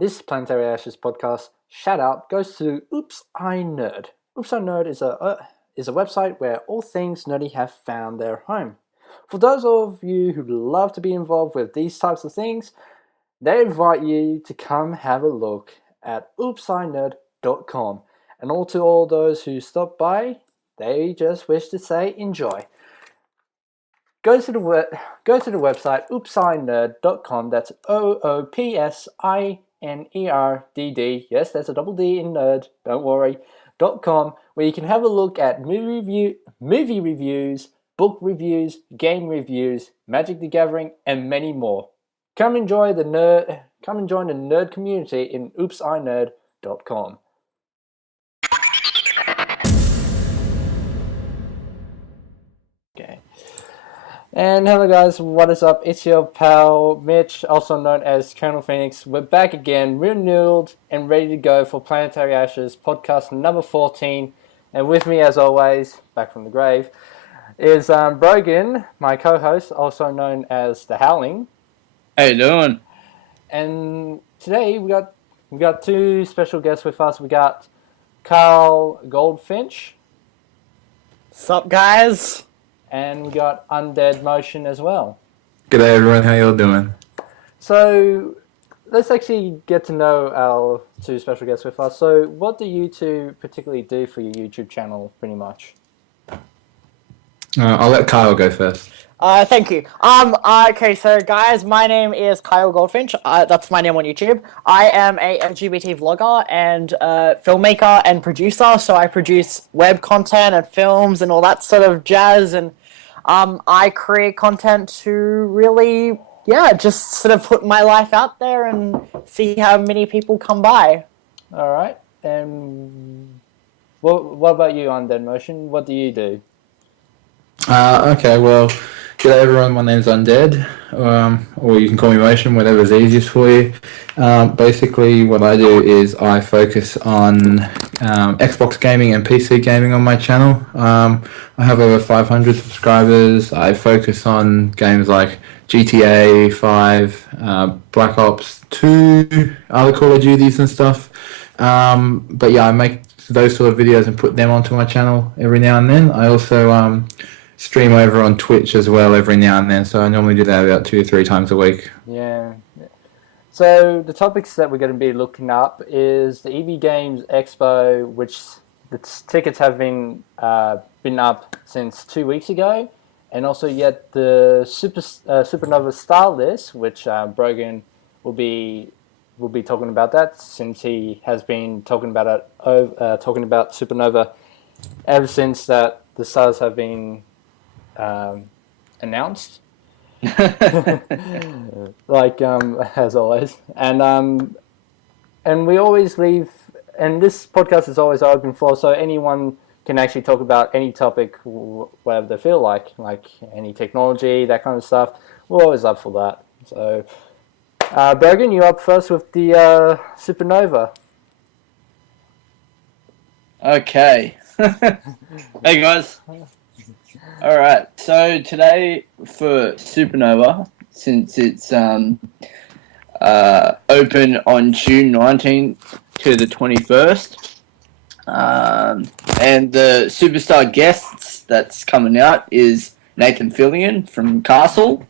This Planetaryashes podcast shout out goes to Oops I Nerd. Oops I Nerd is a website where all things nerdy have found their home. For those of you who love to be involved with these types of things, they invite you to come have a look at oopsinerd.com. And to all those who stop by, they just wish to say enjoy. Go to the website oopsinerd.com. That's OOPSINERDD. Yes, there's a double D in nerd. Don't worry. .com, where you can have a look at movie reviews, book reviews, game reviews, Magic the Gathering, and many more. Come enjoy the nerd. Come and join the nerd community in oopsinerd.com. Okay. And hello guys, what is up? It's your pal Mitch, also known as Colonel Phoenix. We're back again, renewed and ready to go for Planetary Ashes podcast number 14. And with me, as always, back from the grave, is Brogan, my co-host, also known as the Howling. How you doing? And today we got two special guests with us. We got Carl Goldfinch. Sup, guys? And we got Undead Motion as well. G'day everyone, how y'all doing? So, let's actually get to know our two special guests with us. So, what do you two particularly do for your YouTube channel, pretty much? I'll let Kyle go first. Thank you. Okay, so guys, my name is Kyle Goldfinch. That's my name on YouTube. I am a LGBT vlogger and filmmaker and producer, so I produce web content and films and all that sort of jazz, and I create content to really, just sort of put my life out there and see how many people come by. All right. And what about you, Undead Motion? What do you do? Okay, well, g'day everyone, my name's Undead, or you can call me Motion, whatever's easiest for you. Basically, what I do is I focus on Xbox gaming and PC gaming on my channel. I have over 500 subscribers. I focus on games like GTA 5, Black Ops 2, other Call of Duties and stuff. But yeah, I make those sort of videos and put them onto my channel every now and then. I also stream over on Twitch as well every now and then, so I normally do that about 2 or 3 times a week. Yeah. So the topics that we're going to be looking up is the EB Games Expo, which the tickets have been up since 2 weeks ago, and also yet the Supernova Star List, which Brogan will be talking about that, since he has been talking about Supernova ever since that the stars have been announced, like as always, and we always leave, and this podcast is always open for, so anyone can actually talk about any topic, whatever they feel like any technology, that kind of stuff. We're always up for that. So, Brogan, you up first with the Supernova. Okay. Hey guys. Alright, so today for Supernova, since it's open on June 19th to the 21st, and the superstar guests that's coming out is Nathan Fillion from Castle.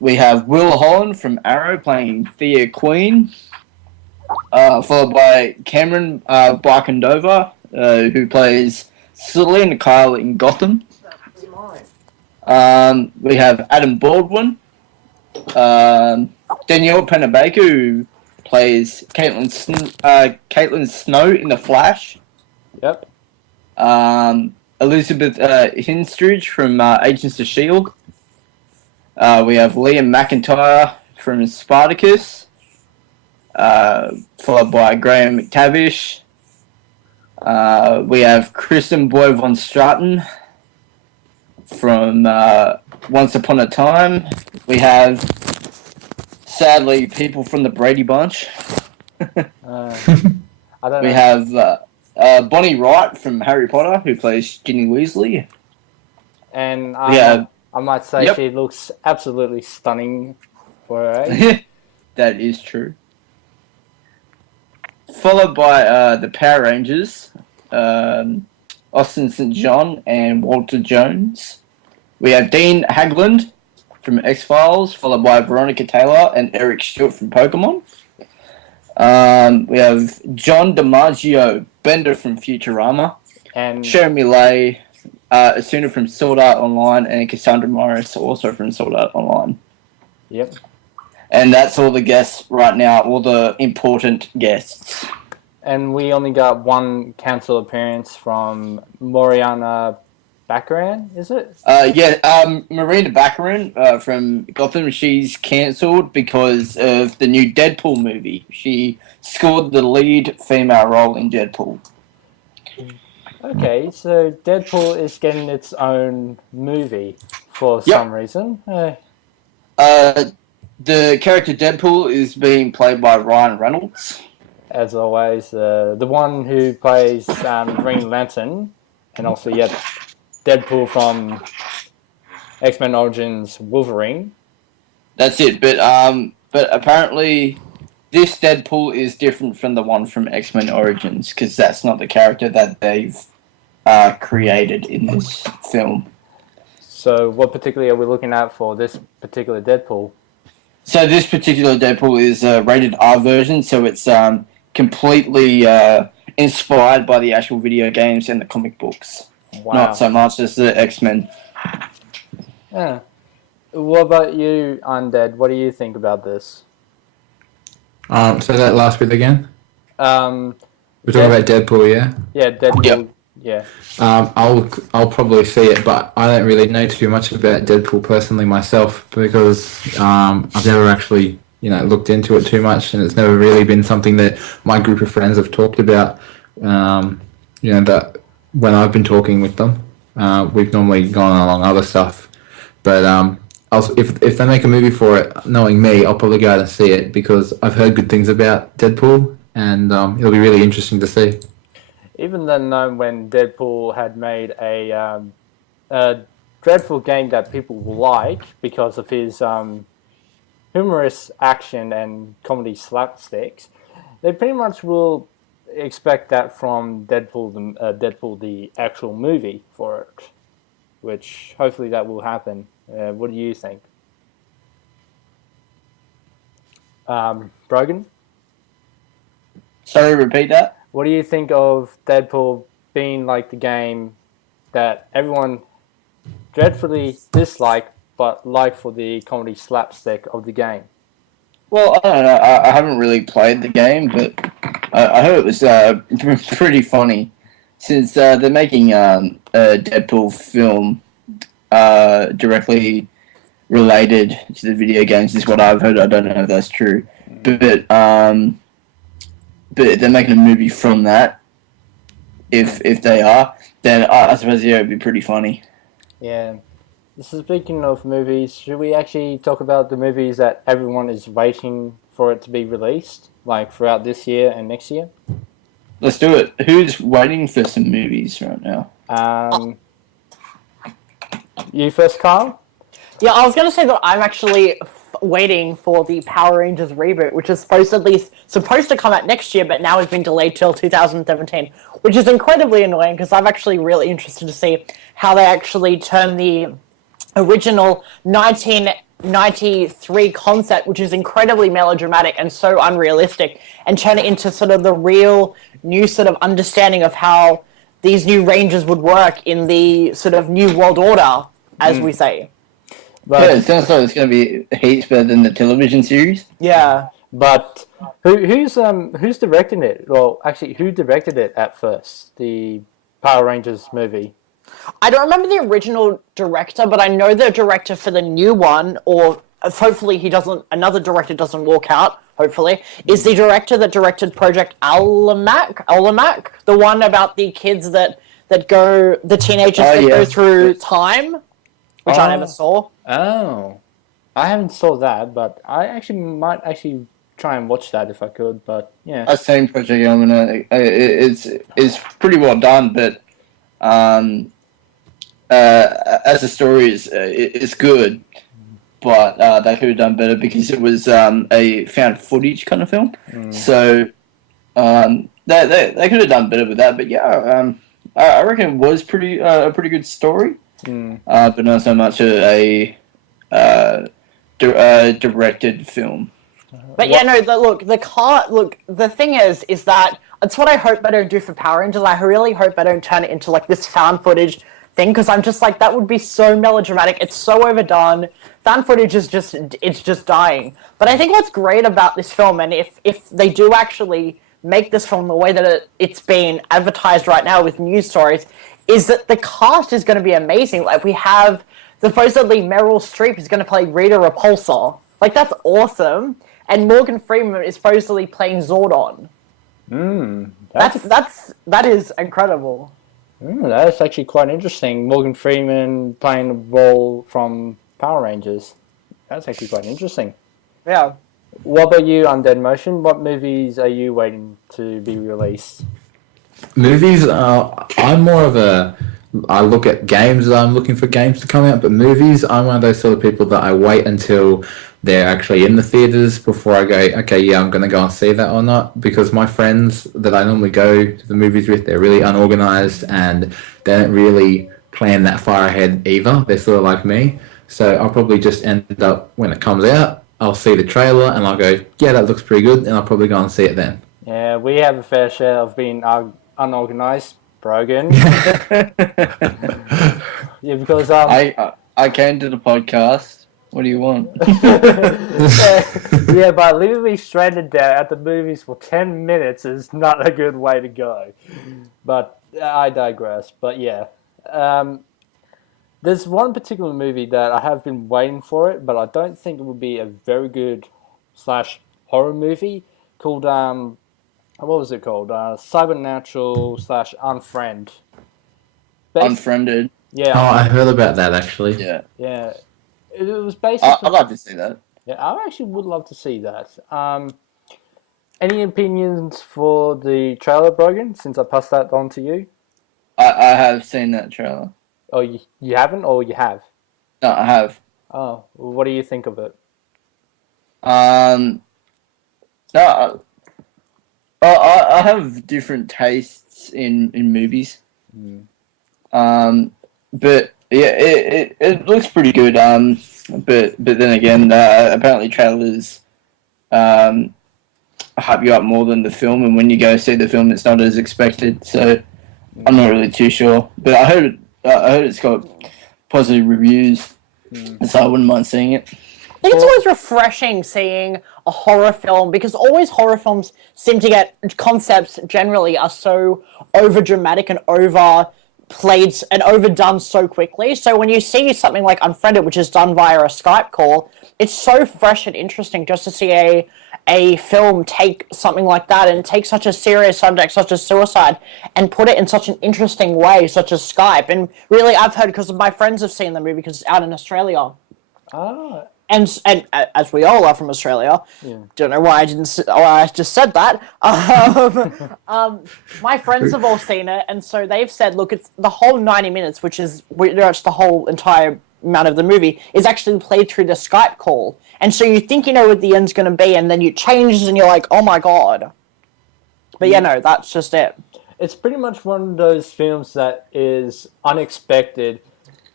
We have Will Holland from Arrow playing Thea Queen, followed by Cameron Barkendova, who plays Selena Kyle in Gotham. We have Adam Baldwin, Danielle Pennebaker, who plays Caitlin Snow in The Flash. Yep. Elizabeth Hinstridge from Agents of S.H.I.E.L.D. We have Liam McIntyre from Spartacus, followed by Graham McTavish. We have Kristen Boy von Straten from Once Upon a Time. We have, sadly, people from the Brady Bunch. I don't We know. have Bonnie Wright from Harry Potter, who plays Ginny Weasley. And We have I might say Yep. she looks absolutely stunning for her age. That is true. Followed by the Power Rangers, Austin St. John and Walter Jones. We have Dean Haglund from X-Files, followed by Veronica Taylor and Eric Stewart from Pokemon. We have John DiMaggio, Bender from Futurama, And Jeremy Lay, Asuna from Sword Art Online, and Cassandra Morris, also from Sword Art Online. yep. And that's all the guests right now, all the important guests. And we only got one cancel appearance from Moriana Baccarin, is it? Marina Baccarin from Gotham, she's cancelled because of the new Deadpool movie. She scored the lead female role in Deadpool. Okay, so Deadpool is getting its own movie for some reason. The character Deadpool is being played by Ryan Reynolds. As always, the one who plays Green Lantern, and also Deadpool from X-Men Origins Wolverine. That's it, but apparently this Deadpool is different from the one from X-Men Origins, because that's not the character that they've created in this film. So what particularly are we looking at for this particular Deadpool? So this particular Deadpool is a rated R version, so it's completely inspired by the actual video games and the comic books. Wow. Not so much as the X-Men. Yeah. What about you, Undead? What do you think about this? So that last bit again. We're talking about Deadpool, yeah. Yeah, Deadpool. Yep. Yeah. I'll probably see it, but I don't really know too much about Deadpool personally myself because I've never actually looked into it too much, and it's never really been something that my group of friends have talked about. That when I've been talking with them, we've normally gone along other stuff. But if they make a movie for it, knowing me, I'll probably go out and see it because I've heard good things about Deadpool, and it'll be really interesting to see. Even then, when Deadpool had made a dreadful game that people like because of his humorous action and comedy slapsticks, they pretty much will expect that from Deadpool the actual movie for it, which hopefully that will happen. What do you think? Brogan? Sorry, repeat that? What do you think of Deadpool being like the game that everyone dreadfully disliked, but like for the comedy slapstick of the game? Well, I don't know. I haven't really played the game, but I heard it was pretty funny. Since they're making a Deadpool film directly related to the video games, is what I've heard. I don't know if that's true, but they're making a movie from that. If they are, then I suppose it'd be pretty funny. Yeah. Speaking of movies, should we actually talk about the movies that everyone is waiting for it to be released, like throughout this year and next year? Let's do it. Who's waiting for some movies right now? You first, Kyle? Yeah, I was going to say that I'm actually waiting for the Power Rangers reboot, which is supposed to come out next year, but now has been delayed till 2017, which is incredibly annoying because I'm actually really interested to see how they actually turn the original 1993 concept, which is incredibly melodramatic and so unrealistic, and turn it into sort of the real new sort of understanding of how these new Rangers would work in the sort of new world order, as we say. But, yeah, it sounds like it's going to be heaps better than the television series. Yeah. But who's directing it? Well, actually, who directed it at first? The Power Rangers movie. I don't remember the original director, but I know the director for the new one, or hopefully another director doesn't walk out, hopefully, is the director that directed Project Alamac, the one about the kids the teenagers that go through time, which I never saw. Oh. I haven't saw that, but I might try and watch that if I could, but yeah. I've seen Project Almanac. It's pretty well done, but as a story, it's good. but they could have done better because it was a found footage kind of film. So they could have done better with that. But yeah, I reckon it was a pretty good story, but not so much a directed film. But yeah, no. The thing is that it's what I hope they don't do for Power Rangers. I really hope they don't turn it into like this found footage thing, because I'm just like, that would be so melodramatic. It's so overdone. Found footage is just dying. But I think what's great about this film, and if they do actually make this film the way that it's being advertised right now with news stories, is that the cast is going to be amazing. Like, we have supposedly Meryl Streep is going to play Rita Repulsa. Like, that's awesome. And Morgan Freeman is supposedly playing Zordon. That is incredible. That's actually quite interesting. Morgan Freeman playing a role from Power Rangers. That's actually quite interesting. Yeah. What about you, Undead Motion? What movies are you waiting to be released? Movies, I'm more of I look at games, I'm looking for games to come out, but movies, I'm one of those sort of people that I wait until they're actually in the theatres before I go, okay, yeah, I'm going to go and see that or not, because my friends that I normally go to the movies with, they're really unorganised and they don't really plan that far ahead either. They're sort of like me. So I'll probably just end up, when it comes out, I'll see the trailer and I'll go, yeah, that looks pretty good, and I'll probably go and see it then. Yeah, we have a fair share of being unorganised. Brogan. Yeah, because I came to the podcast. What do you want? Yeah, but leaving me stranded there at the movies for 10 minutes is not a good way to go. But I digress. But yeah, there's one particular movie that I have been waiting for it, but I don't think it would be a very good / horror movie called what was it called? Cybernatural / Unfriend. Unfriended. Yeah. Oh, I heard about that actually. Yeah. Yeah. It was basically. I'd like to see that. Yeah, I actually would love to see that. Any opinions for the trailer, Brogan? Since I passed that on to you. I have seen that trailer. Oh, you haven't, or you have? No, I have. Oh, what do you think of it? No. I have different tastes in movies. But yeah, it looks pretty good. But then again, apparently trailers hype you up more than the film, and when you go see the film, it's not as expected. So I'm not really too sure. But I heard it's got positive reviews, so I wouldn't mind seeing it. I think it's always refreshing seeing a horror film, because always horror films seem to get concepts generally are so over dramatic and overplayed and overdone so quickly. So when you see something like Unfriended, which is done via a Skype call, it's so fresh and interesting just to see a film take something like that and take such a serious subject such as suicide and put it in such an interesting way, such as Skype. And really, I've heard, because my friends have seen the movie because it's out in Australia. Oh. And as we all are from Australia, don't know why I just said that. My friends have all seen it, and so they've said, look, it's the whole 90 minutes, which is the whole entire amount of the movie, is actually played through the Skype call. And so you think you know what the end's going to be, and then you change, and you're like, oh my god. But yeah, no, that's just it. It's pretty much one of those films that is unexpected,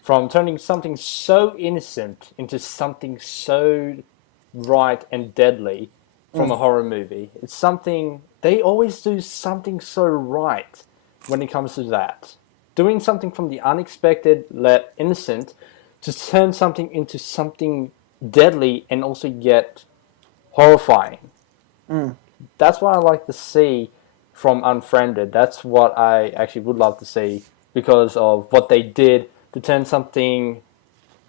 from turning something so innocent into something so right and deadly from a horror movie. It's something, they always do something so right when it comes to that. Doing something from the unexpected, innocent, to turn something into something deadly and also yet horrifying. That's what I like to see from Unfriended. That's what I actually would love to see, because of what they did to turn something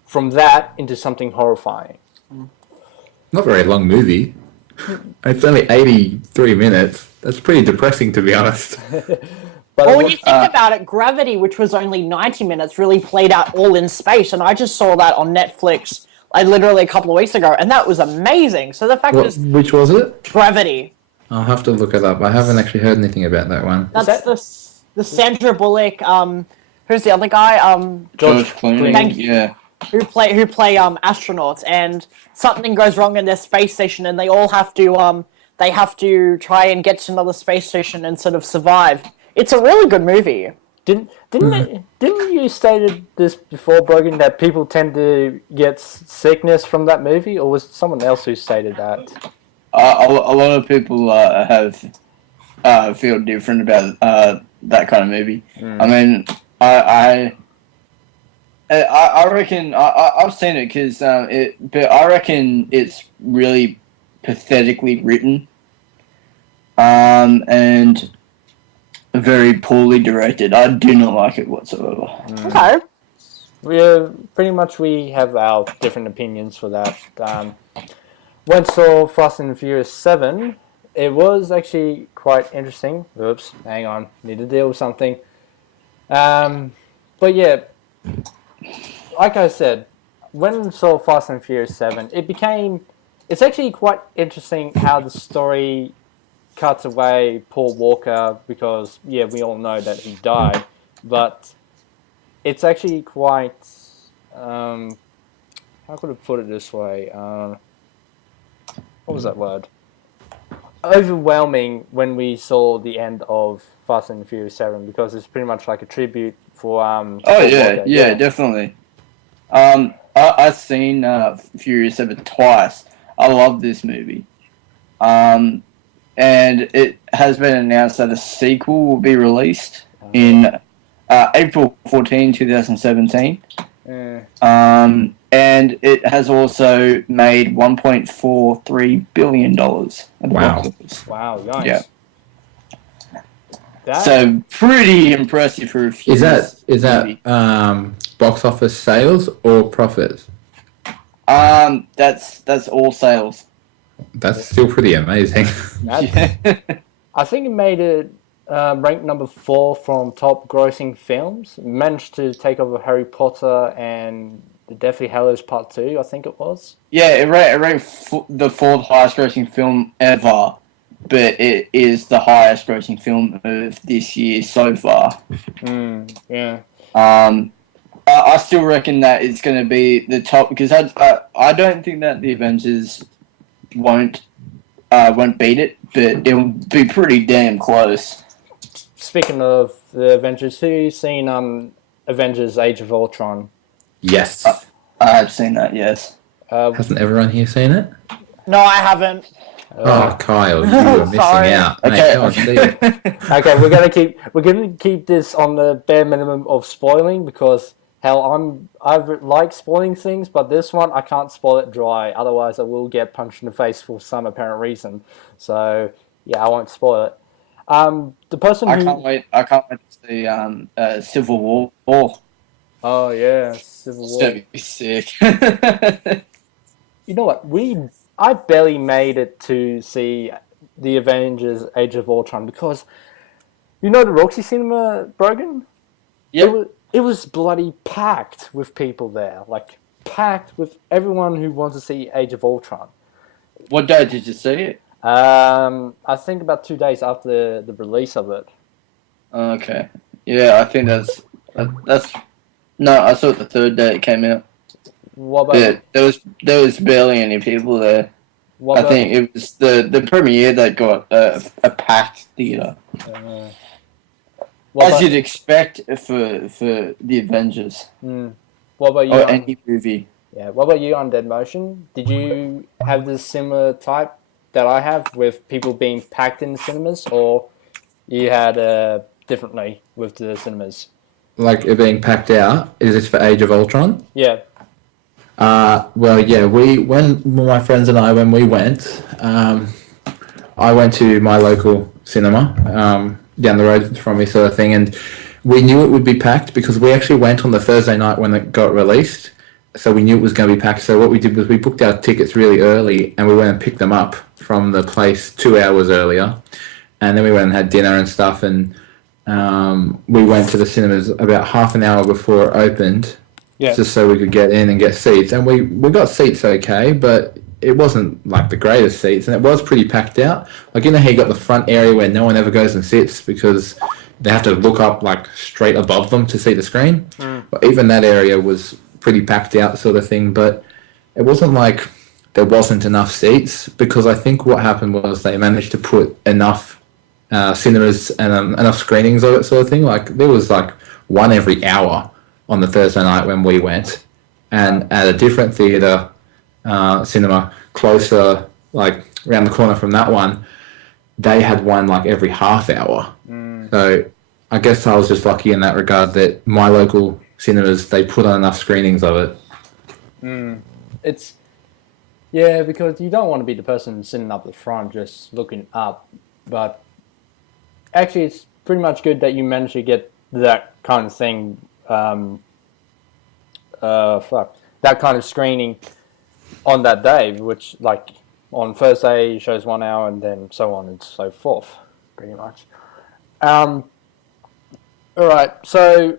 from that into something horrifying. Not a very long movie. It's only 83 minutes. That's pretty depressing, to be honest. Well, when you think about it, Gravity, which was only 90 minutes, really played out all in space, and I just saw that on Netflix literally a couple of weeks ago, and that was amazing. So the fact is... Which was it? Gravity. I'll have to look it up. I haven't actually heard anything about that one. That's the Sandra Bullock... who's the other guy? George Clooney. who play astronauts, and something goes wrong in their space station, and they all have to try and get to another space station and sort of survive. It's a really good movie. Didn't you stated this before, Brogan, that people tend to get sickness from that movie, or was it someone else who stated that? A lot of people feel different about that kind of movie. I mean, I reckon I've seen it because but I reckon it's really pathetically written, and very poorly directed. I do not like it whatsoever. Okay. We have our different opinions for that. When saw Fast and Furious 7, it was actually quite interesting. Oops, hang on, need to deal with something. But yeah, like I said, when saw Fast and Furious 7, it's actually quite interesting how the story cuts away Paul Walker, because yeah, we all know that he died, but it's actually quite how could I put it this way, what was that word, overwhelming when we saw the end of Fast and Furious 7, because it's pretty much like a tribute for Paul Walker. Yeah, definitely. I've seen Furious 7 twice. I love this movie. And it has been announced that a sequel will be released in April 14, 2017. And it has also made $1.43 billion. Wow. Wow, nice. Yeah. That, So pretty impressive for a few. Is that box office sales or profits? That's all sales. That's still pretty amazing. Yeah. I think it made it ranked number 4 from top grossing films. It managed to take over Harry Potter and the Deathly Hallows Part 2, I think it was. Yeah, it ranked the 4th highest grossing film ever, but it is the highest grossing film of this year so far. Yeah. I still reckon that it's going to be the top, because I don't think that the Avengers won't beat it, but it'll be pretty damn close. Speaking of the Avengers, who's seen Avengers Age of Ultron? Yes. I have seen that, yes. Hasn't everyone here seen it? No, I haven't. Oh, Kyle, you were missing Sorry. out. Okay, Mate, Okay, we're gonna keep this on the bare minimum of spoiling, because hell, I like spoiling things, but this one I can't spoil it dry. Otherwise, I will get punched in the face for some apparent reason. So yeah, I won't spoil it. The person I can't wait to see Civil War. Oh yeah, Civil It's War. gonna be sick. You know what? I barely made it to see the Avengers Age of Ultron, because you know the Roxy Cinema, Brogan? Yep. It was bloody packed with people there. Like, packed with everyone who wants to see Age of Ultron. What day did you see it? I think about 2 days after the release of it. Okay. Yeah, I think that's no, I saw it the 3rd day it came out. What about, Yeah, there was barely any people there. what I about, think it was the premiere that got a packed theater, what as about, you'd expect for the Avengers what about you? or any movie. Yeah, what about you on Dead Motion? Did you have this similar type that I have, with people being packed in the cinemas, or you had differently with the cinemas? like it being packed out. Is this for Age of Ultron? Yeah. Well, yeah. When my friends and I, when we went, I went to my local cinema down the road from me, sort of thing, and we knew it would be packed because we actually went on the Thursday night when it got released. So we knew it was going to be packed. So what we did was we booked our tickets really early, and we went and picked them up from the place 2 hours earlier, and then we went and had dinner and stuff, and we went to the cinemas about half an hour before it opened, just so we could get in and get seats. And we got seats okay, but it wasn't like the greatest seats, and it was pretty packed out. Like, you know how you got the front area where no one ever goes and sits because they have to look up like straight above them to see the screen? But even that area was pretty packed out sort of thing, but it wasn't like there wasn't enough seats, because I think what happened was they managed to put enough cinemas and enough screenings of it sort of thing. Like there was like one every hour on the Thursday night when we went, and at a different theatre cinema closer, like around the corner from that one, they had one like every half hour. So I guess I was just lucky in that regard that my local cinemas, they put on enough screenings of it. It's because you don't want to be the person sitting up the front just looking up, but actually it's pretty much good that you managed to get that kind of thing, that kind of screening on that day, which like on Thursday shows 1 hour and then so on and so forth, pretty much. All right, so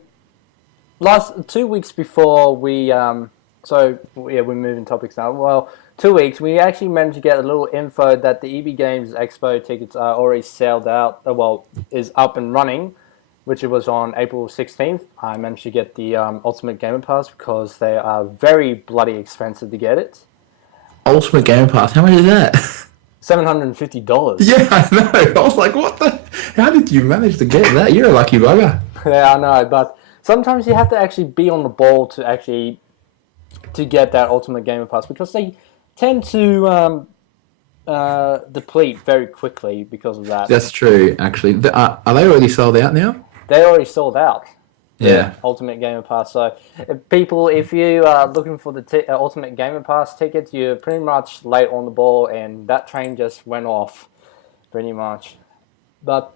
last 2 weeks before we we're moving topics now. Well, 2 weeks we actually managed to get a little info that the EB Games Expo tickets are already sold out. Is up and running, which it was on April 16th. I managed to get the Ultimate Gamer Pass because they are very bloody expensive to get it. Ultimate Gamer Pass, how much is that? $750. Yeah, I know. I was like, what the? How did you manage to get that? You're a lucky bugger. Yeah, I know, but sometimes you have to actually be on the ball to get that Ultimate Gamer Pass, because they tend to deplete very quickly because of that. That's true, actually. Are they already sold out now? They already sold out. Yeah. Ultimate Gamer Pass. So, if you are looking for the Ultimate Gamer Pass tickets, you're pretty much late on the ball, and that train just went off, pretty much. But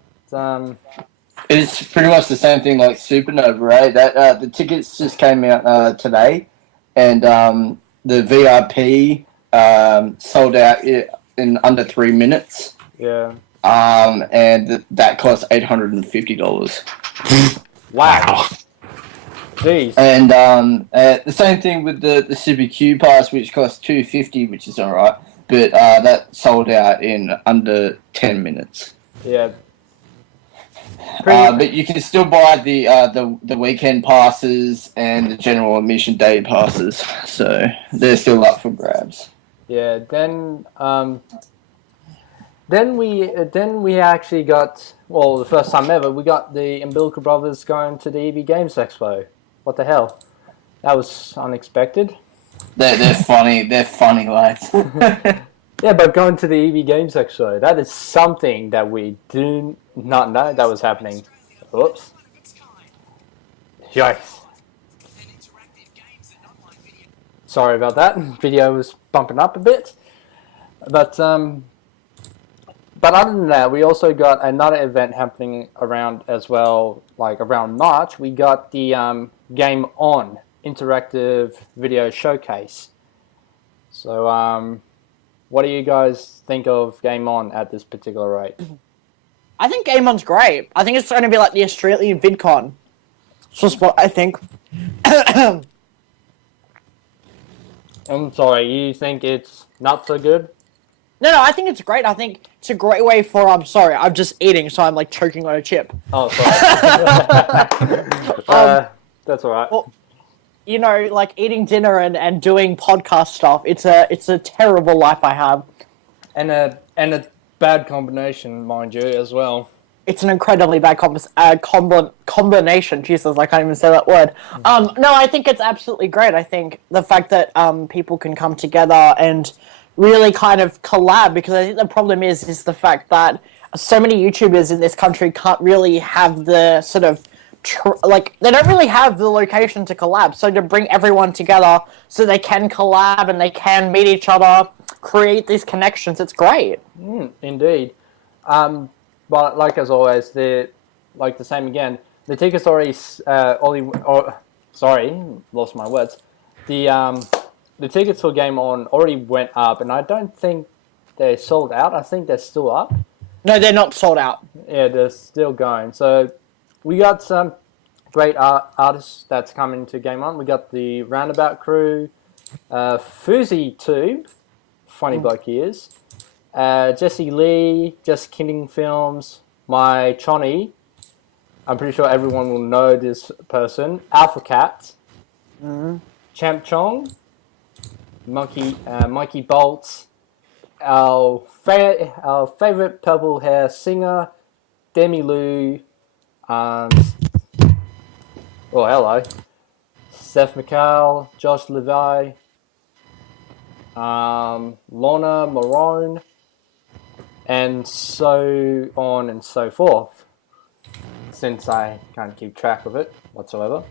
it's pretty much the same thing like Supernova, right? That the tickets just came out today, and the VIP sold out in under 3 minutes. Yeah. And that cost $850. Wow. Jeez. And the same thing with the Super Q pass, which cost $250, which is alright, but that sold out in under 10 minutes. Yeah. But you can still buy the weekend passes and the general admission day passes, so they're still up for grabs. Yeah. Then we actually got, well, the first time ever, we got the Umbilical Brothers going to the EB Games Expo. What the hell? That was unexpected. They're funny. They're funny lads. Yeah, but going to the EB Games Expo, that is something that we do not know that was happening. Oops. Yikes. Sorry about that. Video was bumping up a bit. But other than that, we also got another event happening around as well, like around March. We got the Game On interactive video showcase. So, what do you guys think of Game On at this particular rate? I think Game On's great. I think it's going to be like the Australian VidCon. That's just what I think. I'm sorry, you think it's not so good? No, I think it's great. I think it's a great way for... I'm sorry, I'm just eating, so I'm like choking on a chip. Oh, sorry. That's all right. Well, you know, like eating dinner and doing podcast stuff. It's a terrible life I have. And a bad combination, mind you, as well. It's an incredibly bad combination. Jesus, I can't even say that word. No, I think it's absolutely great. I think the fact that people can come together and really kind of collab, because I think the problem is the fact that so many YouTubers in this country can't really have the sort of they don't really have the location to collab. So to bring everyone together so they can collab and they can meet each other, create these connections, it's great. Indeed. But like as always, the same again. The tickets sorry, lost my words. The tickets for Game On already went up, and I don't think they're sold out. I think they're still up. No, they're not sold out. Yeah, they're still going. So we got some great artists that's coming to Game On. We got the Roundabout Crew, Fuzzy Tube, funny bloke he is, Jesse Lee, Just Kidding Films, my Chonny. I'm pretty sure everyone will know this person. Alpha Cat. Champ Chong, Mikey Bolts, our favorite purple hair singer, Demi Lou, hello, Seth McCall, Josh Levi, Lorna Marone, and so on and so forth, since I can't keep track of it whatsoever.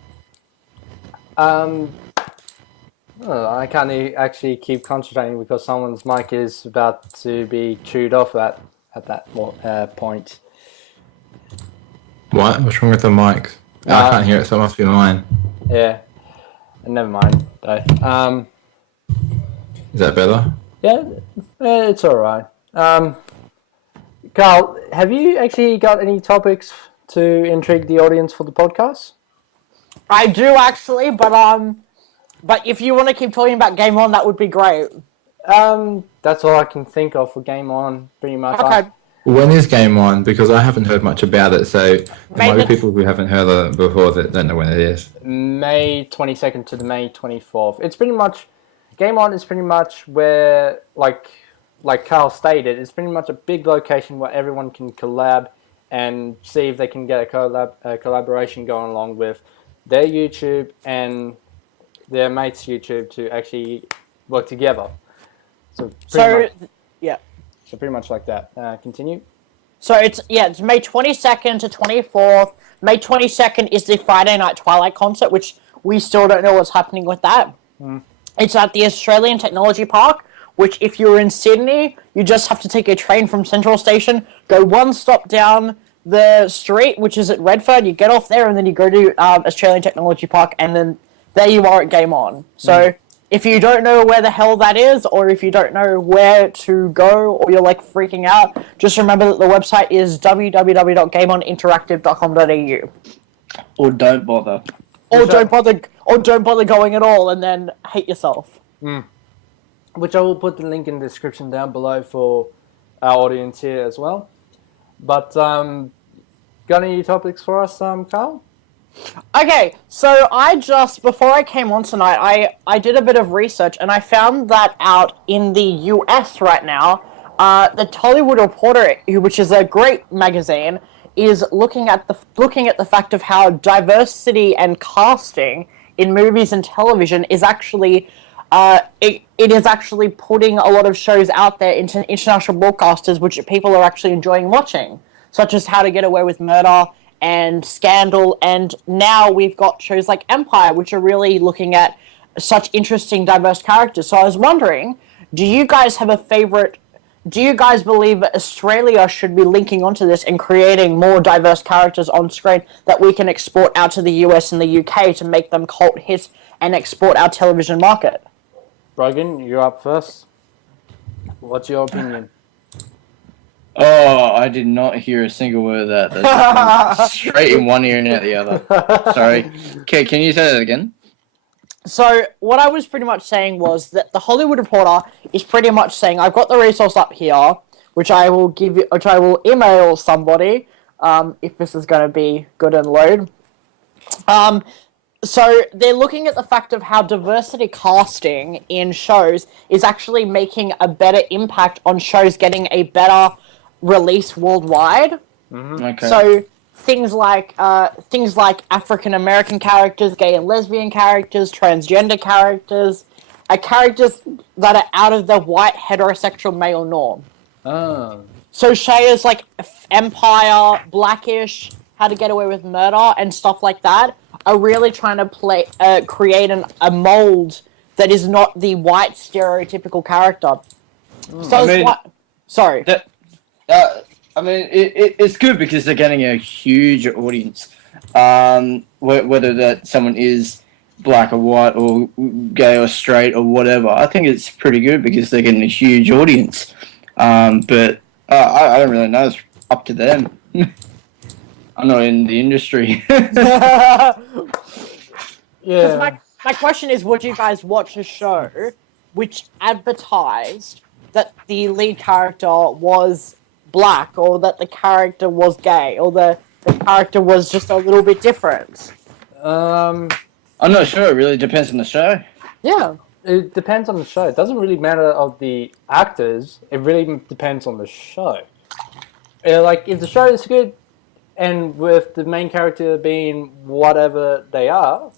I can't actually keep concentrating because someone's mic is about to be chewed off at that point. What? What's wrong with the mic? I can't hear it, so it must be mine. Yeah. Never mind, though. Is that better? Yeah, it's alright. Carl, have you actually got any topics to intrigue the audience for the podcast? I do actually, but if you want to keep talking about Game On, that would be great. That's all I can think of for Game On, pretty much. Okay. When is Game On? Because I haven't heard much about it, so there might be people who haven't heard of it before that don't know when it is. May 22nd to the May 24th. It's pretty much, Game On is pretty much where, like Carl stated, it's pretty much a big location where everyone can collab and see if they can get a collaboration going along with their YouTube and their mates' YouTube to actually work together. So pretty much like that. Continue. So it's May 22nd to 24th. May 22nd is the Friday Night Twilight concert, which we still don't know what's happening with that. It's at the Australian Technology Park, which if you're in Sydney, you just have to take a train from Central Station, go one stop down the street, which is at Redfern, you get off there, and then you go to Australian Technology Park, and then there you are at Game On. So if you don't know where the hell that is, or if you don't know where to go, or you're like freaking out, just remember that the website is www.gameoninteractive.com.au. Or don't bother. Or don't bother going at all, and then hate yourself. Which I will put the link in the description down below for our audience here as well. But got any topics for us, Carl? Okay, so before I came on tonight, I did a bit of research, and I found that out in the US right now, the Hollywood Reporter, which is a great magazine, is looking at the fact of how diversity and casting in movies and television is actually it is actually putting a lot of shows out there into international broadcasters, which people are actually enjoying watching, such as How to Get Away with Murder and Scandal, and now we've got shows like Empire, which are really looking at such interesting, diverse characters. So I was wondering, do you guys have a favorite? Do you guys believe that Australia should be linking onto this and creating more diverse characters on screen that we can export out to the US and the UK to make them cult hits and export our television market? Brogan, you're up first. What's your opinion? Oh, I did not hear a single word of that. That's straight in one ear and out the other. Sorry. Okay, can you say that again? So what I was pretty much saying was that the Hollywood Reporter is pretty much saying, I've got the resource up here, which I will email somebody, if this is going to be good and load. So they're looking at the fact of how diversity casting in shows is actually making a better impact on shows getting a better release worldwide. Okay. So things like African American characters, gay and lesbian characters, transgender characters, characters that are out of the white heterosexual male norm. Oh. So shows like Empire, Blackish, How to Get Away with Murder, and stuff like that are really trying to create a mold that is not the white stereotypical character. Sorry. It's good because they're getting a huge audience. Whether that someone is black or white or gay or straight or whatever, I think it's pretty good because they're getting a huge audience. But I don't really know. It's up to them. I'm not in the industry. Yeah. My question is, would you guys watch a show which advertised that the lead character was black, or that the character was gay, or the character was just a little bit different? I'm not sure. It really depends on the show. Yeah. It depends on the show. It doesn't really matter of the actors. It really depends on the show. Like if the show is good, and with the main character being whatever they are,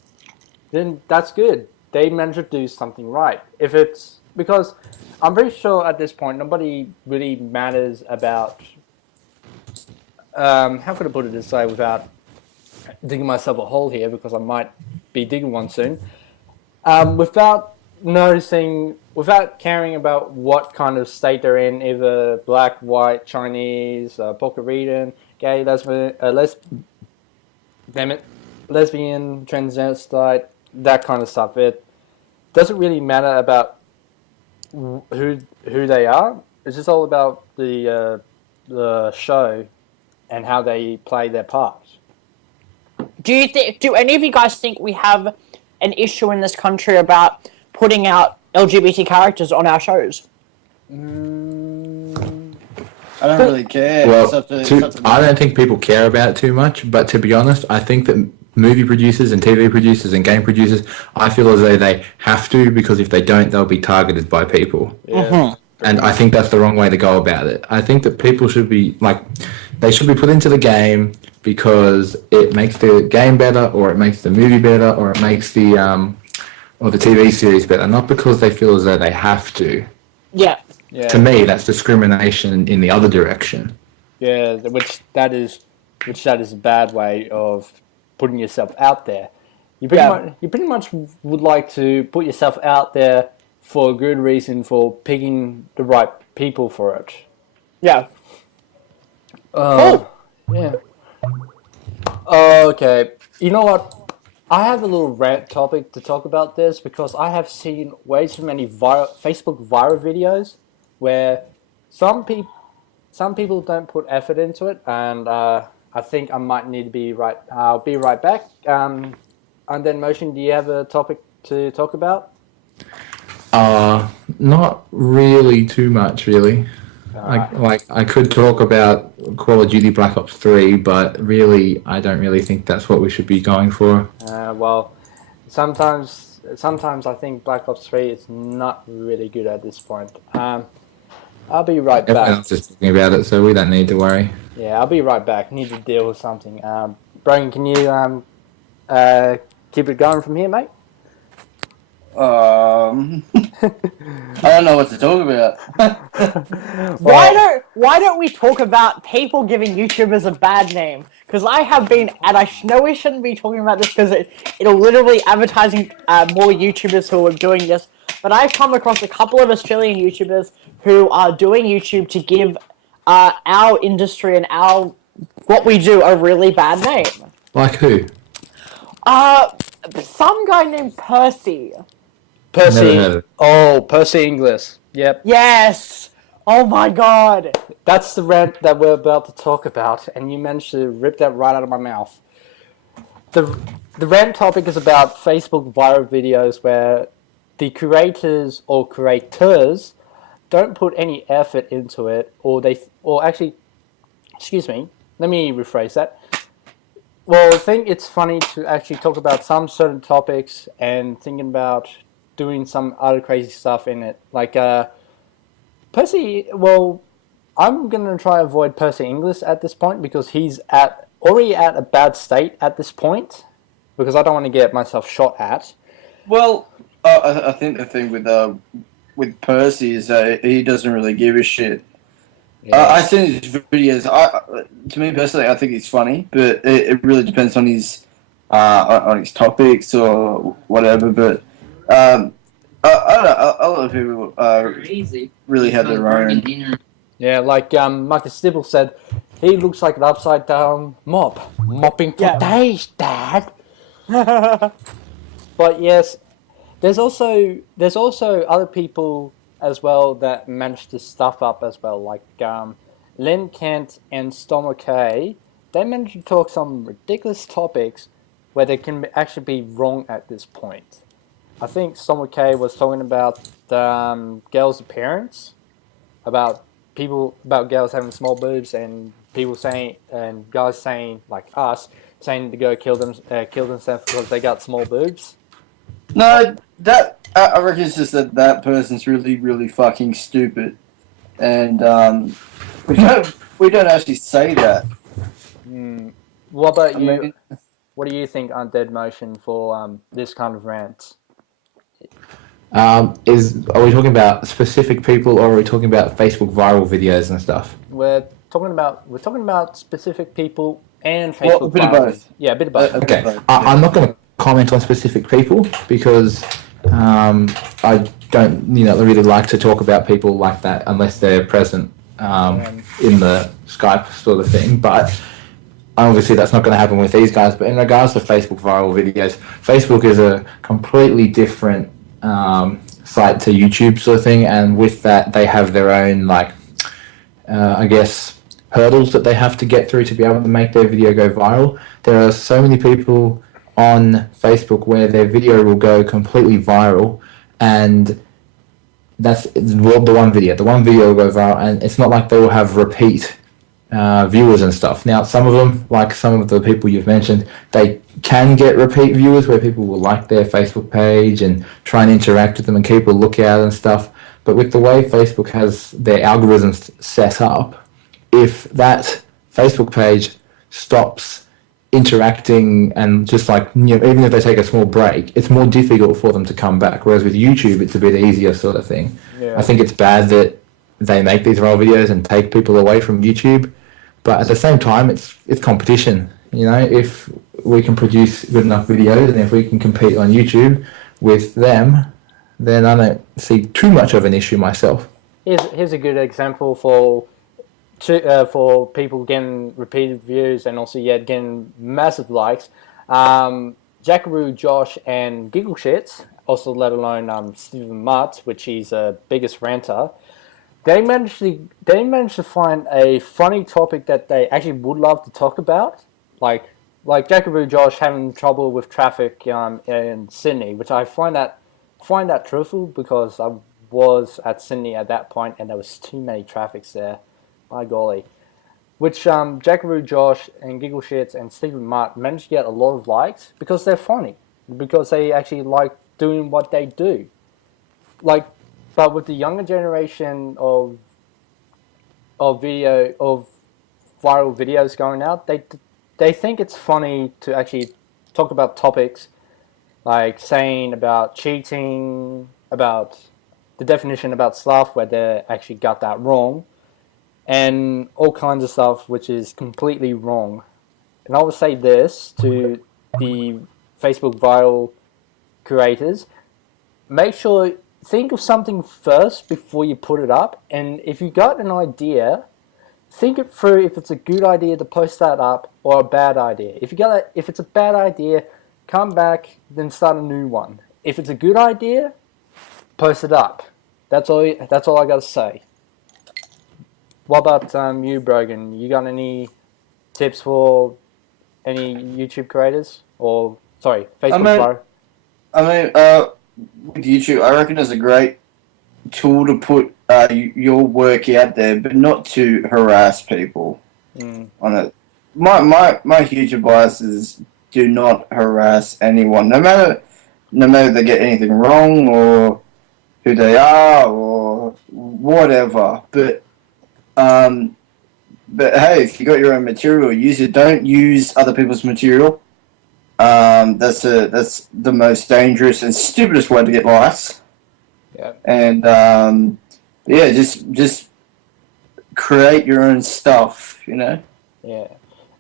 then that's good. They managed to do something right. If it's because I'm pretty sure at this point nobody really matters about how could I put it this way without digging myself a hole here because I might be digging one soon. Without noticing, without caring about what kind of state they're in, either black, white, Chinese, Puerto Rican, gay, lesbian, damn it, lesbian, transvestite, that kind of stuff. It doesn't really matter about who they are. It's just all about the show and how they play their part. Do any of you guys think we have an issue in this country about putting out LGBT characters on our shows? I don't really care. Well, I don't think people care about it too much, but to be honest, I think that movie producers and TV producers and game producers, I feel as though they have to, because if they don't, they'll be targeted by people. Yeah. And I think that's the wrong way to go about it. I think that people should be, like, they should be put into the game because it makes the game better, or it makes the movie better, or it makes the or the TV series better, not because they feel as though they have to. Yeah. Yeah. To me, that's discrimination in the other direction. Yeah, which that is a bad way of putting yourself out there. You pretty much would like to put yourself out there for a good reason, for picking the right people for it. Yeah. Cool. Yeah. Okay. You know what? I have a little rant topic to talk about this because I have seen way too many Facebook viral videos where some people don't put effort into it, and I think I might need to be right. I'll be right back. And then, Motion, do you have a topic to talk about? Not really too much, really. I could talk about Call of Duty Black Ops 3, but really, I don't really think that's what we should be going for. Well, sometimes I think Black Ops 3 is not really good at this point. I'll be right back. Everyone else is talking about it, so we don't need to worry. Yeah, I'll be right back. Need to deal with something. Brogan, can you keep it going from here, mate? I don't know what to talk about. Why don't we talk about people giving YouTubers a bad name? Because I have been, and I know we shouldn't be talking about this because it'll literally advertising more YouTubers who are doing this. But I've come across a couple of Australian YouTubers who are doing YouTube to give our industry and what we do a really bad name. Like who? Some guy named Percy. Percy. Oh, Percy English. Yep. Yes. Oh my god. That's the rant that we're about to talk about, and you managed to rip that right out of my mouth. The rant topic is about Facebook viral videos where the creators or creators don't put any effort into it, excuse me, let me rephrase that. Well, I think it's funny to actually talk about some certain topics and thinking about doing some other crazy stuff in it. Like, Percy, well, I'm going to try to avoid Percy English at this point because he's already at a bad state at this point because I don't want to get myself shot at. Well, I think the thing with Percy is that he doesn't really give a shit. Yeah. I've seen his videos. To me personally, I think he's funny, but it really depends on his topics or whatever. But I don't know. A lot of people really have their own. Yeah, like Marcus Stibble said, he looks like an upside down mop, mopping for days, Dad. But yes, there's also other people as well that managed to stuff up as well, like Len Kent and Storm K. They managed to talk some ridiculous topics where they can actually be wrong at this point. I think Storm K was talking about girls' appearance, about girls having small boobs, and people saying, and guys saying, like us, saying to go kill themselves because they got small boobs. No, I reckon it's just that person's really, really fucking stupid, and we don't actually say that. What about I you? mean, What do you think, Undead Motion, for this kind of rants? Are we talking about specific people, or are we talking about Facebook viral videos and stuff? We're talking about specific people and well, a Facebook bit of viral. both. Yeah, a bit of both. A bit Okay, of both. I'm not going to comment on specific people because I don't, really like to talk about people like that unless they're present in the Skype sort of thing. But obviously, that's not going to happen with these guys. But in regards to Facebook viral videos, Facebook is a completely different site to YouTube sort of thing, and with that, they have their own I guess hurdles that they have to get through to be able to make their video go viral. There are so many people on Facebook where their video will go completely viral, and that's the one video. The one video will go viral, and it's not like they will have repeat viewers and stuff. Now, some of them, like some of the people you've mentioned, they can get repeat viewers where people will like their Facebook page and try and interact with them and keep a lookout and stuff. But with the way Facebook has their algorithms set up, if that Facebook page stops interacting and just even if they take a small break, it's more difficult for them to come back. Whereas with YouTube, it's a bit easier sort of thing. Yeah. I think it's bad that they make these viral videos and take people away from YouTube, but at the same time, it's competition. If we can produce good enough videos and if we can compete on YouTube with them, then I don't see too much of an issue myself. Here's a good example for people getting repeated views and also getting massive likes. Jackaroo Josh and Giggle Shits, also let alone Stephen Mutt, which he's a biggest ranter. They managed to find a funny topic that they actually would love to talk about, like Jackaroo Josh having trouble with traffic in Sydney, which I find that truthful because I was at Sydney at that point and there was too many traffics there. My golly. Which Jackaroo Josh and Giggle Shits and Stephen Mutt managed to get a lot of likes because they're funny, because they actually like doing what they do. But with the younger generation of viral videos going out, they think it's funny to actually talk about topics like saying about cheating, about the definition about stuff where they actually got that wrong, and all kinds of stuff which is completely wrong. And I would say this to the Facebook viral creators: think of something first before you put it up, and if you got an idea, think it through if it's a good idea to post that up or a bad idea. If it's a bad idea, come back, then start a new one. If it's a good idea, post it up. That's all I got to say. What about you, Brogan? You got any tips for any YouTube creators? Or, sorry, Facebook viral? With YouTube, I reckon it's a great tool to put your work out there, but not to harass people on it. My huge advice is do not harass anyone, no matter if they get anything wrong or who they are or whatever. But hey, if you got your own material, use it. Don't use other people's material. That's the most dangerous and stupidest way to get likes. Yeah. And just create your own stuff. Yeah.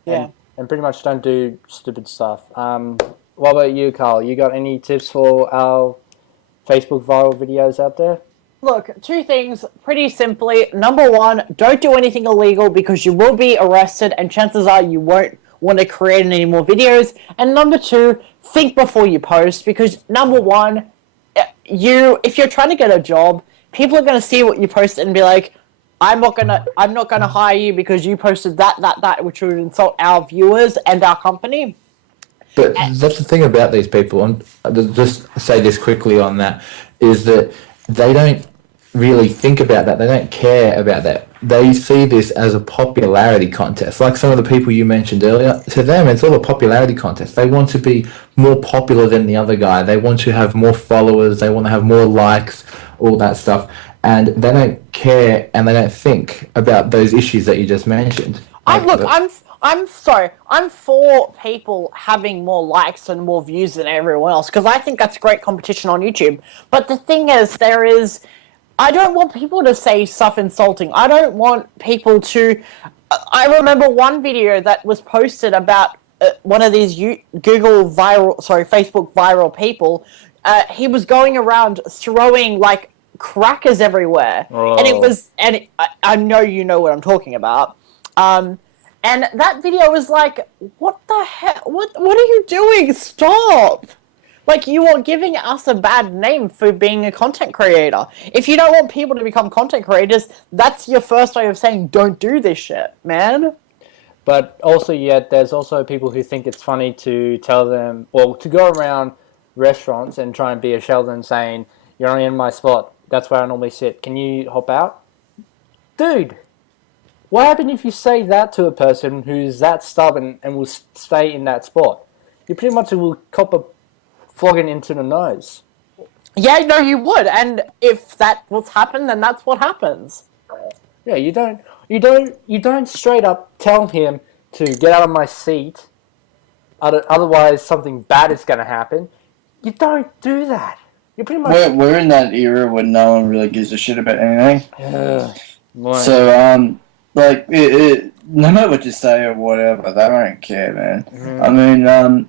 And pretty much don't do stupid stuff. What about you, Carl? You got any tips for our Facebook viral videos out there? Look, two things, pretty simply. Number one, don't do anything illegal because you will be arrested and chances are you won't want to create any more videos. And number two, think before you post, because number one, if you're trying to get a job, people are going to see what you post and be like, I'm not gonna hire you because you posted that, which would insult our viewers and our company. But that's the thing about these people, and I'll just say this quickly on that, is that they don't really think about that. They don't care about that. They see this as a popularity contest. Like some of the people you mentioned earlier, to them, it's all a popularity contest. They want to be more popular than the other guy. They want to have more followers. They want to have more likes, all that stuff. And they don't care and they don't think about those issues that you just mentioned. I'm sorry. I'm for people having more likes and more views than everyone else because I think that's great competition on YouTube. But the thing is, I don't want people to say stuff insulting. I don't want people to. I remember one video that was posted about one of these Facebook viral people. He was going around throwing like crackers everywhere, and it was, I know you know what I'm talking about. And that video was like, what the hell? What are you doing? Stop! Like, you are giving us a bad name for being a content creator. If you don't want people to become content creators, that's your first way of saying, don't do this shit, man. But also, yet, there's also people who think it's funny to tell them, or to go around restaurants and try and be a Sheldon saying, you're only in my spot. That's where I normally sit. Can you hop out? Dude! What happens if you say that to a person who's that stubborn and will stay in that spot? You pretty much will cop a flogging into the nose. Yeah, no, you would. And if that's what's happened, then that's what happens. Yeah, you don't straight up tell him to get out of my seat. Otherwise, something bad is going to happen. You don't do that. You pretty much. We're in that era where no one really gives a shit about anything. So like no matter what you say or whatever, they don't care, man. Mm-hmm. I mean,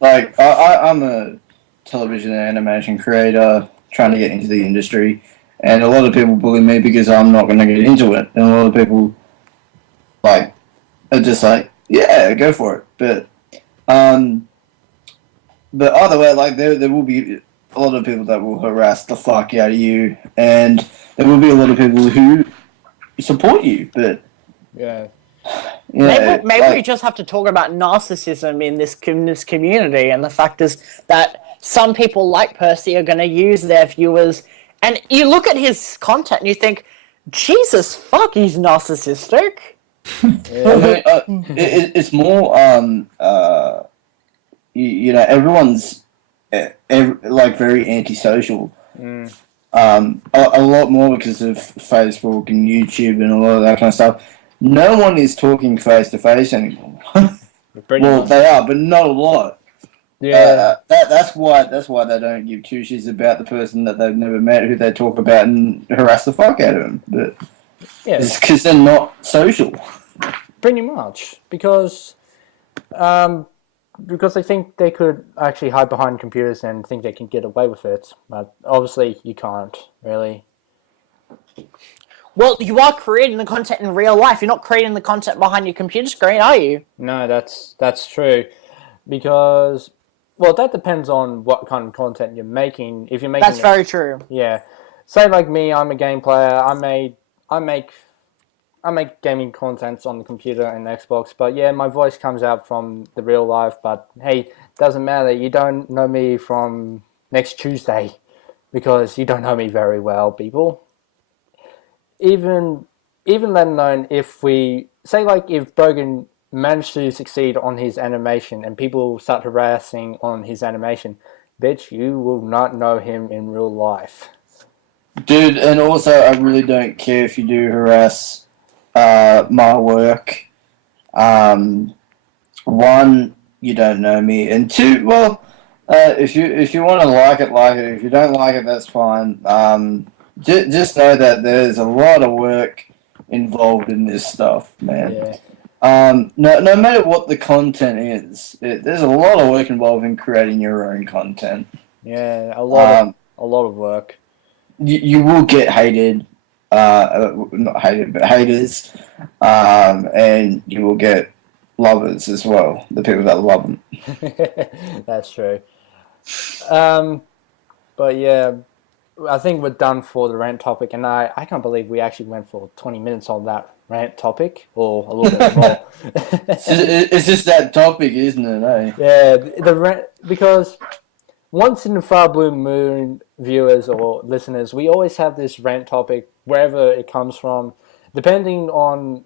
like I'm a television and animation creator trying to get into the industry, and a lot of people bully me because I'm not going to get into it, and a lot of people like are just like, yeah, go for it. But either way, like there will be a lot of people that will harass the fuck out of you, and there will be a lot of people who support you, but yeah. Maybe like, we just have to talk about narcissism in this community, and the fact is that some people like Percy are going to use their viewers, and you look at his content and you think, Jesus fuck, he's narcissistic. It's more everyone's like very antisocial. A lot more because of Facebook and YouTube and a lot of that kind of stuff. No one is talking face to face anymore. Well, they are, but not a lot. Yeah, that's why they don't give two shits about the person that they've never met, who they talk about and harass the fuck out of them. But yeah, it's because they're not social. Pretty much because they think they could actually hide behind computers and think they can get away with it, but obviously you can't, really. Well, you are creating the content in real life. You're not creating the content behind your computer screen, are you? No, that's true, because, well, that depends on what kind of content you're making. If you're making, that's very true. Yeah, say like me, I'm a game player. I make gaming contents on the computer and Xbox, but yeah, my voice comes out from the real life, but hey, doesn't matter. You don't know me from next Tuesday because you don't know me very well, people. Even let alone if we say like if Brogan managed to succeed on his animation and people start harassing on his animation, bitch, you will not know him in real life. Dude, and also I really don't care if you do harass my work. One, you don't know me, and two, well, if you want to like it, like it. If you don't like it, that's fine. Just know that there's a lot of work involved in this stuff, man. Yeah. No matter what the content is, there's a lot of work involved in creating your own content. Yeah, a lot of work. You will get hated. Not hated, but haters, and you will get lovers as well. The people that love them. That's true. But yeah, I think we're done for the rant topic, and I can't believe we actually went for 20 minutes on that rant topic, or a little bit more. It's just that topic, isn't it? Eh? Yeah, the rant, because once in the far blue moon viewers or listeners, we always have this rant topic wherever it comes from, depending on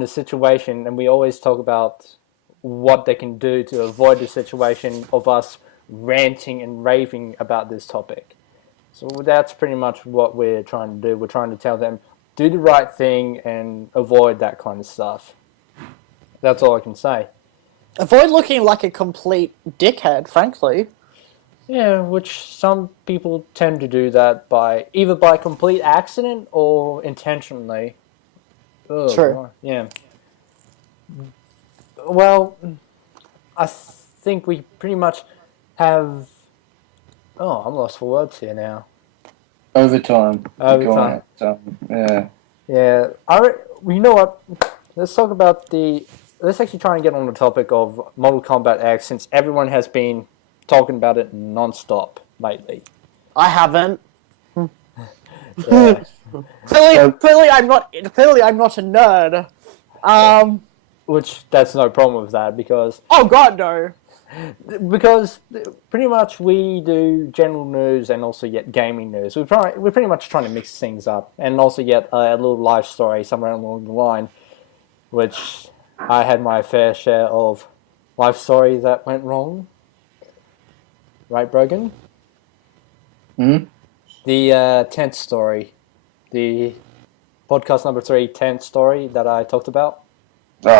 the situation, and we always talk about what they can do to avoid the situation of us ranting and raving about this topic. So that's pretty much what we're trying to do. We're trying to tell them, do the right thing and avoid that kind of stuff. That's all I can say. Avoid looking like a complete dickhead, frankly. Yeah, which some people tend to do that either by complete accident or intentionally. Oh, True. God. Yeah. Well, I think we pretty much have... Oh, I'm lost for words here now. Overtime. Overtime. Yeah. Yeah. You know what? Let's talk about Let's actually try and get on the topic of Mortal Kombat X, since everyone has been talking about it non-stop lately. I haven't. Yeah. Clearly, I'm not a nerd. Which, that's no problem with that, because Oh God, no. pretty much we do general news and also yet gaming news. We're pretty much trying to mix things up, and also yet a little life story somewhere along the line, which I had my fair share of life stories that went wrong. Right, Brogan? Hmm? The tent story. The podcast number 3 tent story that I talked about. I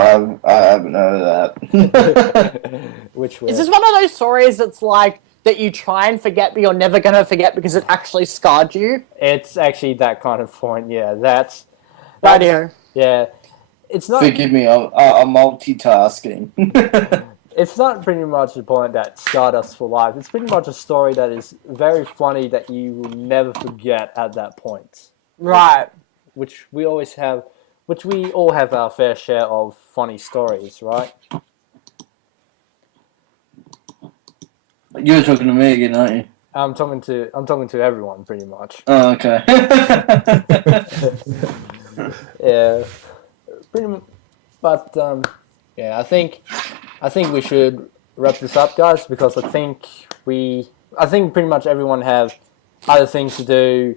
haven't heard of that. Which Is this one of those stories that's like that you try and forget, but you're never gonna forget because it actually scarred you? It's actually that kind of point. Yeah, that's Radio. yeah. It's not. Forgive me, I'm multitasking. It's not pretty much the point that scarred us for life. It's pretty much a story that is very funny that you will never forget at that point. Right. Which we all have our fair share of funny stories, right? You're talking to me again, aren't you? I'm talking to everyone pretty much. Oh, okay. Yeah, pretty much. But yeah, I think we should wrap this up, guys, because I think pretty much everyone have other things to do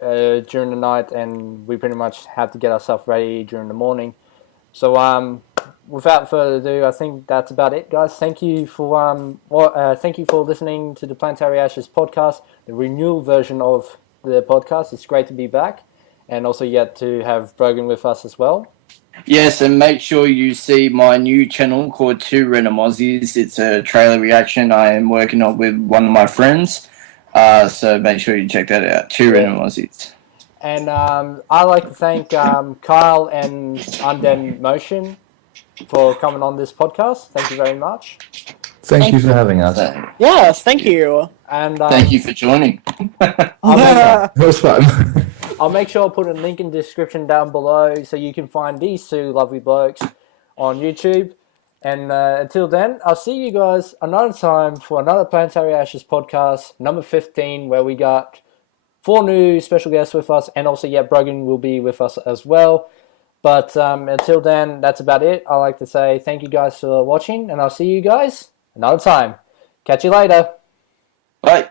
during the night, and we pretty much have to get ourselves ready during the morning. So without further ado, I think that's about it, guys. Thank you for listening to the Planetaryashes podcast, the renewal version of the podcast. It's great to be back, and also yet to have Brogan with us as well. Yes, and make sure you see my new channel called Two Random Aussies. It's a trailer reaction I am working on with one of my friends. So make sure you check that out. Two Random Aussies. And I'd like to thank Kyle and Undead Motion for coming on this podcast. Thank you very much. Thank you for having us. Yes, thank you. And Thank you for joining. It was fun. I'll make sure I'll put a link in the description down below so you can find these two lovely blokes on YouTube. And until then, I'll see you guys another time for another Planetaryashes podcast, number 15, where we got 4 new special guests with us, and also, yeah, Brogan will be with us as well. But until then, that's about it. I'd like to say thank you guys for watching, and I'll see you guys another time. Catch you later. Bye.